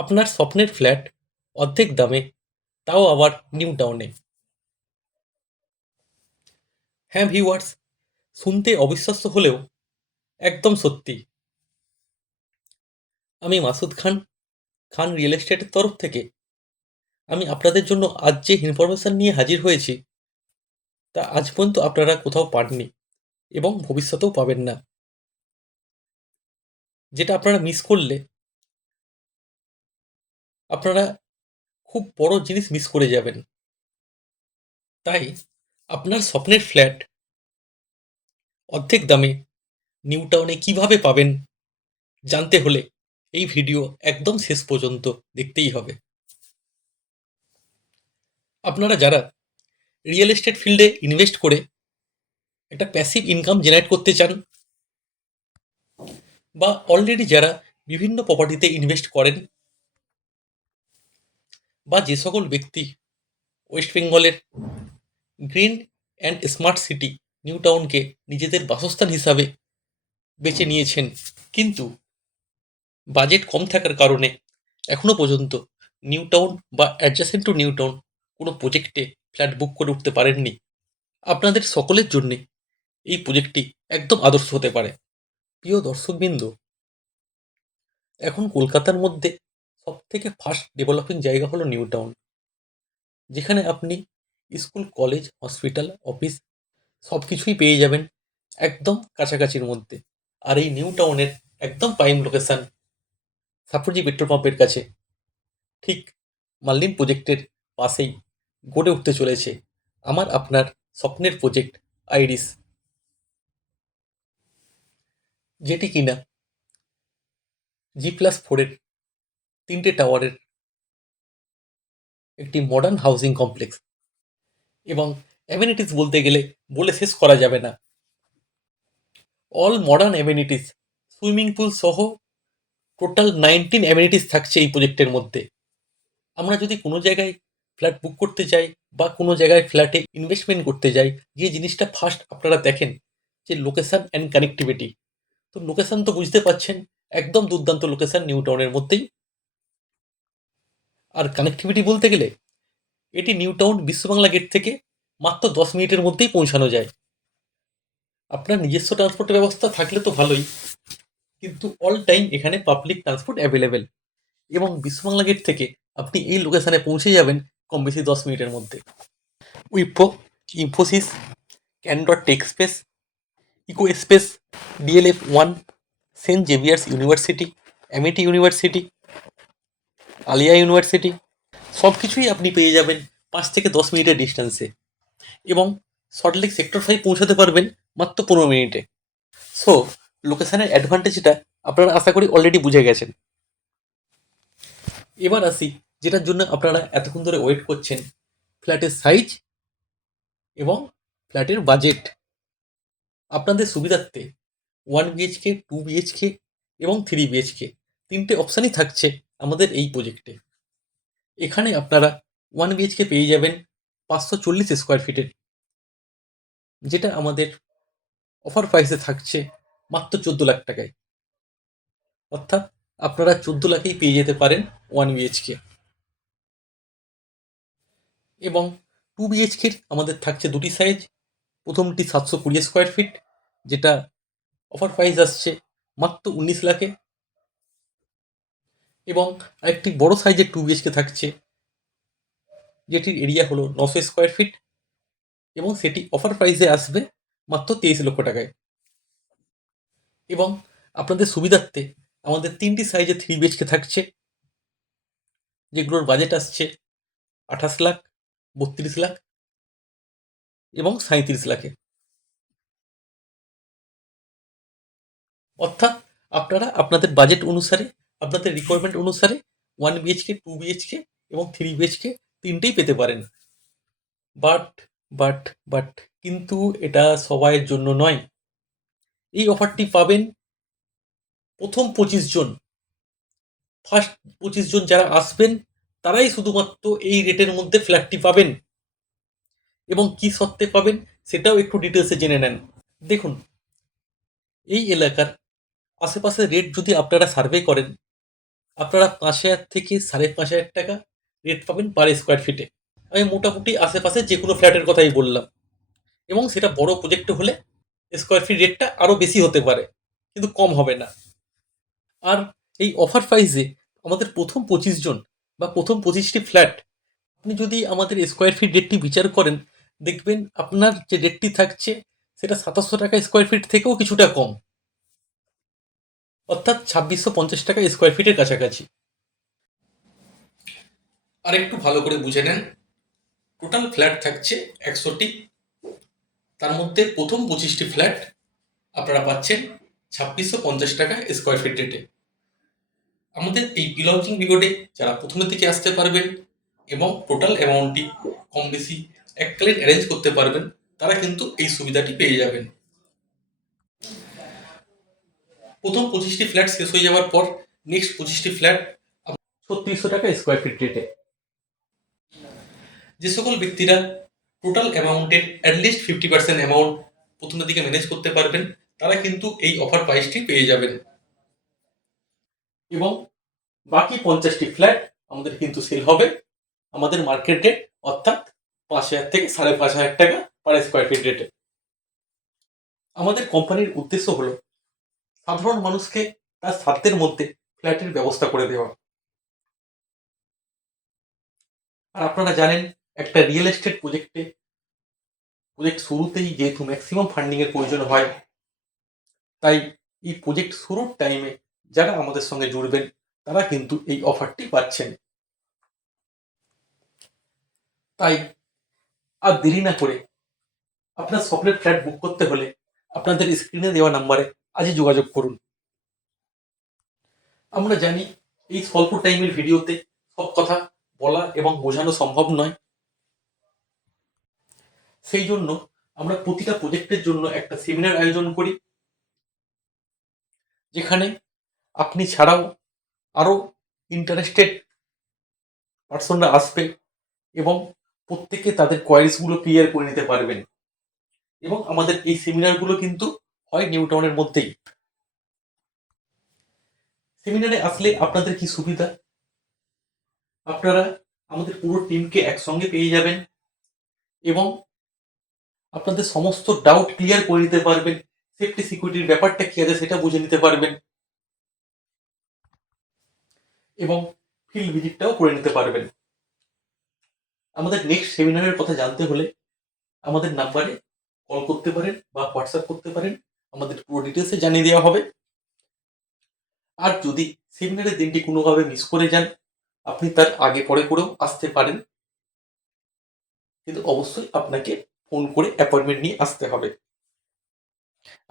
আপনার স্বপ্নের ফ্ল্যাট অর্ধেক দামে, তাও আবার নিউ টাউনে। হ্যাঁ ভিউয়ার্স, শুনতে অবিশ্বাস্য হলেও একদম সত্যি। আমি মাসুদ খান, খান রিয়েল এস্টেটের তরফ থেকে আমি আপনাদের জন্য আজ যে ইনফরমেশন নিয়ে হাজির হয়েছি তা আজ পর্যন্ত আপনারা কোথাও পাননি এবং ভবিষ্যতেও পাবেন না। যেটা আপনারা মিস করলে আপনারা খুব বড় জিনিস মিস করে যাবেন। তাই আপনার স্বপ্নের ফ্ল্যাট অর্ধেক দামে নিউ টাউনে কিভাবে পাবেন জানতে হলে এই ভিডিও একদম শেষ পর্যন্ত দেখতেই হবে। আপনারা যারা রিয়েল এস্টেট ফিল্ডে ইনভেস্ট করে একটা প্যাসিভ ইনকাম জেনারেট করতে চান, বা অলরেডি যারা বিভিন্ন প্রপার্টিতে ইনভেস্ট করেন, বা যে সকল ব্যক্তি ওয়েস্ট বেঙ্গলের green and smart city new টাউনকে নিজেদের বাসস্থান হিসাবে বেছে নিয়েছেন, কিন্তু বাজেট কম থাকার কারণে এখনো পর্যন্ত নিউ টাউন বা অ্যাডজাসেন্ট টু নিউ টাউন কোনো প্রজেক্টে ফ্ল্যাট বুক করে উঠতে পারেননি, আপনাদের সকলের জন্যে এই প্রজেক্টটি একদম আদর্শ হতে পারে। প্রিয় দর্শকবৃন্দ, এখন কলকাতার মধ্যে সবথেকে ফাস্ট ডেভেলপিং জায়গা হলো নিউ টাউন, যেখানে আপনি স্কুল, কলেজ, হসপিটাল, অফিস সব কিছুই পেয়ে যাবেন একদম কাছাকাছির মধ্যে। আর এই নিউ টাউনের একদম প্রাইম লোকেশন সাপুরজি পেট্রোল পাম্পের কাছে, ঠিক মার্লিন প্রজেক্টের পাশেই গড়ে উঠতে চলেছে আমার আপনার স্বপ্নের প্রজেক্ট আইরিস, যেটি কিনা G+4-এর 3টে টাওয়ারের একটি মডার্ন হাউজিং কমপ্লেক্স, এবং অ্যামেনিটিস বলতে গেলে বলে শেষ করা যাবে না। All modern amenities, swimming pool সহ টোটাল 19 অ্যামেনিটিস থাকছে এই প্রজেক্টের মধ্যে। আমরা যদি কোনো জায়গায় ফ্ল্যাট বুক করতে যাই বা কোনো জায়গায় ফ্ল্যাটে ইনভেস্টমেন্ট করতে যাই, যে জিনিসটা ফার্স্ট আপনারা দেখেন যে লোকেশন অ্যান্ড কানেক্টিভিটি। তো লোকেশন তো বুঝতে পারছেন, একদম দুর্দান্ত লোকেশন নিউ টাউনের মধ্যেই। আর কানেক্টিভিটি বলতে গেলে এটি নিউ টাউন বিশ্ববাংলা গেট থেকে মাত্র 10 মিনিটের মধ্যেই পৌঁছানো যায়। আপনার নিজস্ব ট্রান্সপোর্টের ব্যবস্থা থাকলে তো ভালোই, কিন্তু অল টাইম এখানে পাবলিক ট্রান্সপোর্ট অ্যাভেলেবেল, এবং বিশ্ববাংলা গেট থেকে আপনি এই লোকেশনে পৌঁছে যাবেন কম বেশি 10 মিনিটের মধ্যে। Wipro, Infosys, Candor Tech Space, Eco Space, DLF1, Saint Xavier's University, Amity University, Aliah University সব কিছুই আপনি পেয়ে যাবেন 5 থেকে 10 মিনিটের ডিস্টেন্সে, এবং সল্টলেক সেক্টর 5 পৌঁছাতে পারবেন মাত্র 15 মিনিটে। সো লোকেশনের অ্যাডভান্টেজটা আপনারা আশা করি অলরেডি বুঝে গেছেন। এবার আসি যেটার জন্য আপনারা এতক্ষণ ধরে ওয়েট করছেন, ফ্ল্যাটের সাইজ এবং ফ্ল্যাটের বাজেট। আপনাদের সুবিধার্থে 1 BHK, 2 BHK এবং 3 BHK 3টে অপশানই থাকছে আমাদের এই প্রজেক্টে। এখানে আপনারা 1 BHK পেয়ে যাবেন 540 স্কোয়ার ফিটের, যেটা আমাদের অফার প্রাইসে থাকছে মাত্র 14 লাখ টাকায়। অর্থাৎ আপনারা 14 লাখেই পেয়ে যেতে পারেন 1 BHK। এবং 2 BHKর আমাদের থাকছে দুটি সাইজ। প্রথমটি 720 স্কোয়ার ফিট, যেটা অফার প্রাইস আসছে মাত্র 19 লাখে, এবং আরেকটি বড় সাইজের 2 BHK থাকছে, যেটির এরিয়া হলো 900 স্কোয়ার ফিট, এবং সেটি অফার প্রাইসে আসবে মাত্র 23 লক্ষ টাকায়। এবং আপনাদের সুবিধার্থে আমাদের 3টি সাইজের 3 BHK থাকছে, যেগুলোর বাজেট আসছে 28 লাখ, 32 লাখ এবং 37 লাখে। অর্থাৎ আপনারা আপনাদের বাজেট অনুসারে, আপনাদের রিকোয়ারমেন্ট অনুসারে 1 BHK, 2 BHK এবং 3 BHK 3টেই পেতে পারেন। বাট বাট বাট কিন্তু এটা সবাইয়ের জন্য নয়। এই অফারটি পাবেন প্রথম 25 জন, ফার্স্ট 25 জন যারা আসবেন তারাই শুধুমাত্র এই রেটের মধ্যে ফ্ল্যাটটি পাবেন। এবং কি সত্ত্বে পাবেন সেটাও একটু ডিটেলসে জেনে নেন। দেখুন, এই এলাকার আশেপাশের রেট যদি আপনারা সার্ভে করেন, আপনারা 5,000 থেকে 5,500 টাকা রেট পাবেন পার স্কোয়ার ফিটে। আমি মোটামুটি আশেপাশে যে কোনো ফ্ল্যাটের কথাই বললাম, এবং সেটা বড় প্রজেক্টে হলে স্কোয়ার ফিট রেটটা আরও বেশি হতে পারে, কিন্তু কম হবে না। আর এই অফার প্রাইসে আমাদের প্রথম 25 জন বা প্রথম 25টি ফ্ল্যাট, আপনি যদি আমাদের স্কোয়ার ফিট রেটটি বিচার করেন, দেখবেন আপনার যে রেটটি থাকছে সেটা 2700 টাকা স্কোয়ার ফিট থেকেও কিছুটা কম, অর্থাৎ 2650 টাকা স্কোয়ার ফিটের কাছাকাছি। আর একটু ভালো করে বুঝে নেন, টোটাল ফ্ল্যাট থাকছে 100টি, তার মধ্যে প্রথম 25টি ফ্ল্যাট আপনারা পাচ্ছেন 2650 টাকা স্কোয়ার ফিট রেটে। আমাদের এই প্রি লঞ্চিং পিরিয়ডে যারা প্রথমের দিকে আসতে পারবেন এবং টোটাল অ্যামাউন্টটি কম বেশি এককালীন অ্যারেঞ্জ করতে পারবেন, তারা কিন্তু এই সুবিধাটি পেয়ে যাবেন। প্রথম 25টি ফ্ল্যাট শেষ হয়ে যাওয়ার পর নেক্সট 25টি ফ্ল্যাট 3600 টাকা স্কোয়ার ফিট রেটে। যে সকল ব্যক্তিরা টোটাল অ্যামাউন্টের অ্যাটলিস্ট 50% অ্যামাউন্ট প্রথমের দিকে ম্যানেজ করতে পারবেন, তারা কিন্তু এই অফার প্রাইসটি পেয়ে যাবেন। এবং বাকি 50টি ফ্ল্যাট আমাদের কিন্তু সেল হবে আমাদের মার্কেট রেট, অর্থাৎ 5,000 থেকে 5,500 টাকা পার স্কোয়ার ফিট রেটে। আমাদের কোম্পানির উদ্দেশ্য হলো সাধারণ মানুষকে তার সাধ্যের মধ্যে ফ্ল্যাটের ব্যবস্থা করে দেওয়া। আর আপনারা জানেন, একটা রিয়েল এস্টেট প্রজেক্ট শুরুতেই যেহেতু ম্যাক্সিমাম ফান্ডিং এর প্রয়োজন হয়, তাই এই প্রজেক্ট শুরুর টাইমে যারা আমাদের সঙ্গে জুড়বেন তারা কিন্তু এই অফারটি পাচ্ছেন। তাই আর দেরি না করে আপনার স্বপ্নের ফ্ল্যাট বুক করতে হলে আপনাদের স্ক্রিনে দেওয়া নাম্বারে আজই যোগাযোগ করুন। আমরা জানি এই স্বল্প টাইমের ভিডিওতে সব কথা বলা এবং বোঝানো সম্ভব নয়, সেই জন্য আমরা প্রতিটা প্রজেক্টের জন্য একটা সেমিনার আয়োজন করি, যেখানে আপনি ছাড়াও আরও ইন্টারেস্টেড পার্সনরা আসবে এবং প্রত্যেকে তাদের কোয়ারিজগুলো ক্লিয়ার করে নিতে পারবেন। এবং আমাদের এই সেমিনারগুলো কিন্তু হয় নিউ টাউনের মধ্যেই। সেমিনারে আসলে আপনাদের কি সুবিধা, আপনারা আমাদের পুরো টিমকে একসঙ্গে পেয়ে যাবেন এবং আপনাদের সমস্ত ডাউট ক্লিয়ার করে নিতে পারবেন, সেফটি সিকিউরিটির ব্যাপারটা কি আছে সেটা বুঝে নিতে পারবেন এবং ফিল্ড ভিজিটটাও করে নিতে পারবেন। আমাদের নেক্সট সেমিনারের কথা জানতে হলে আমাদের নাম্বারে কল করতে পারেন বা হোয়াটসঅ্যাপ করতে পারেন, আমাদের পুরো ডিটেলসে জানিয়ে দেওয়া হবে। আর যদি সেমিনারের দিনটি কোনোভাবে মিস করে যান, আপনি তার আগে পরে করেও আসতে পারেন, কিন্তু অবশ্যই আপনাকে ফোন করে অ্যাপয়েন্টমেন্ট নিয়ে আসতে হবে।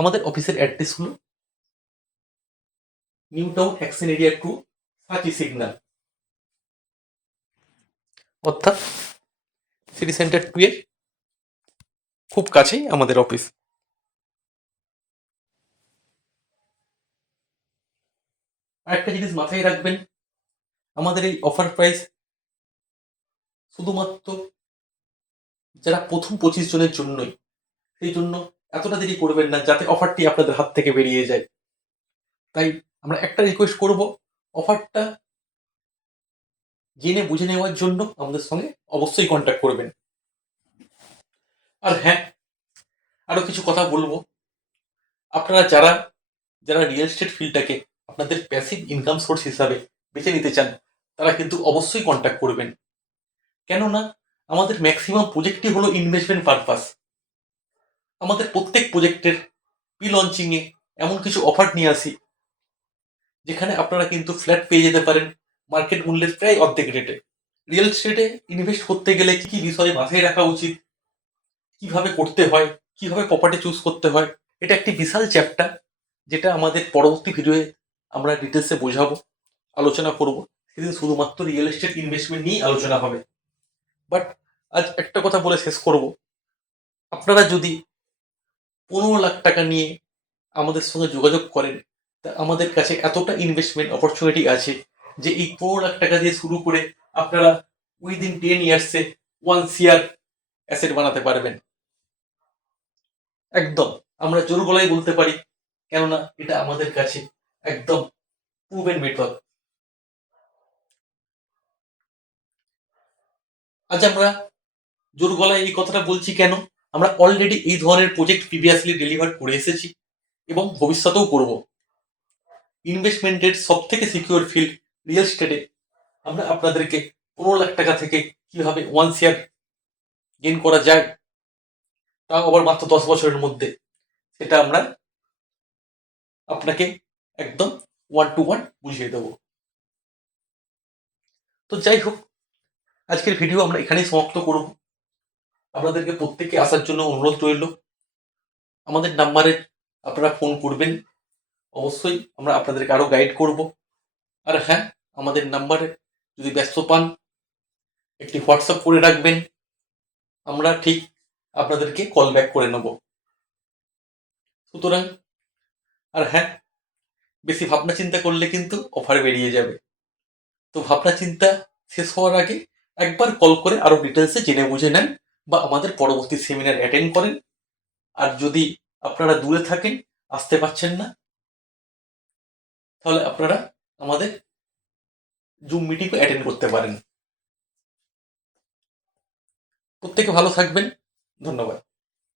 আমাদের অফিসের অ্যাড্রেস হলো নিউ টাউন অ্যাকশন এরিয়া 2, সাচি সিগন্যাল, অর্থাৎ সিটি সেন্টার 2 এর খুব কাছেই আমাদের অফিস। আরেকটা জিনিস মাথায় রাখবেন, আমাদের এই অফার প্রাইস শুধুমাত্র যারা প্রথম 25 জনের জন্যই, সেই জন্য এতটা দেরি করবেন না যাতে অফারটি আপনাদের হাত থেকে বেরিয়ে যায়। তাই আমরা একটা রিকোয়েস্ট করব, অফারটা জেনে বুঝে নেওয়ার জন্য আমাদের সঙ্গে অবশ্যই কন্ট্যাক্ট করবেন। আর হ্যাঁ, আরো কিছু কথা বলবো, আপনারা যারা যারা রিয়েল এস্টেট ফিল্ডটাকে আপনাদের প্যাসিভ ইনকাম সোর্স হিসাবে বেছে নিতে চান, তারা কিন্তু অবশ্যই কন্ট্যাক্ট করবেন। কেননা আমাদের ম্যাক্সিমাম প্রজেক্টই হলো ইনভেস্টমেন্ট পারপাস। আমাদের প্রত্যেক প্রজেক্টের প্রি লঞ্চিংয়ে এমন কিছু অফার নিয়ে আসি যেখানে আপনারা কিন্তু ফ্ল্যাট পেয়ে যেতে পারেন মার্কেট মূল্যের প্রায় অর্ধেক রেটে। রিয়েল এস্টেটে ইনভেস্ট করতে গেলে কি কি বিষয়ে মাথায় রাখা উচিত, কিভাবে করতে হয়, কিভাবে প্রপার্টি চুজ করতে হয়, এটা একটি বিশাল চ্যাপ্টার, যেটা আমাদের পরবর্তী ভিডিওয়ে আমরা ডিটেলসে বোঝাবো, আলোচনা করব। সেদিন শুধুমাত্র রিয়েল এস্টেট ইনভেস্টমেন্ট নিয়েই আলোচনা হবে। বাট আজ একটা কথা বলে শেষ করব, আপনারা যদি 15 লাখ টাকা নিয়ে আমাদের সঙ্গে যোগাযোগ করেন, তা আমাদের কাছে এতটা ইনভেস্টমেন্ট অপরচুনিটি আছে যে এই 15 লাখ টাকা দিয়ে শুরু করে আপনারা উইদিন 10 ইয়ার্সে 1 CR অ্যাসেট বানাতে পারবেন। একদম আমরা জোর গলায় বলতে পারি, কেননা এটা আমাদের কাছে একদম প্রুভেন মেথড। আজ আমরা জোর গলায় এই কথাটা বলছি কেন? আমরা অলরেডি এই ধরনের প্রজেক্ট প্রিভিয়াসলি ডেলিভার করে এসেছি এবং ভবিষ্যতেও করব। ইনভেস্টমেন্টের সব থেকে সিকিউর ফিল্ড রিয়েল এস্টেটে আমরা আপনাদেরকে 15 লাখ টাকা থেকে কিভাবে 1 শেয়ার গেইন করা যায়, তাও আবার মাত্র 10 বছরের মধ্যে, সেটা আমরা আপনাকে একদম 1 to 1 বুঝিয়ে দেবো। তো যাই হোক, আজকের ভিডিও আমরা এখানেই সমাপ্ত করব। আপনাদেরকে প্রত্যেকে আসার জন্য অনুরোধ রইল। আমাদের নাম্বারে আপনারা ফোন করবেন, অবশ্যই আমরা আপনাদেরকে আরো গাইড করব। আর হ্যাঁ, আমাদের নাম্বারে যদি ব্যস্ত পান একটি হোয়াটসঅ্যাপ করে রাখবেন, আমরা ঠিক আপনাদেরকে কল ব্যাক করে নেব। সুতরাং, আর হ্যাঁ, বেশি ভাবনা চিন্তা করলে কিন্তু অফার বেরিয়ে যাবে। তো ভাবনা চিন্তা শেষ হওয়ার আগে একবার কল করে আরো ডিটেলসে জেনে বুঝে নেন বা আমাদের পরবর্তী সেমিনার অ্যাটেন্ড করেন। আর যদি আপনারা দূরে থাকেন, আসতে পারছেন না, তাহলে আপনারা আমাদের জুম মিটিংও অ্যাটেন্ড করতে পারেন। প্রত্যেকে ভালো থাকবেন। ধন্যবাদ।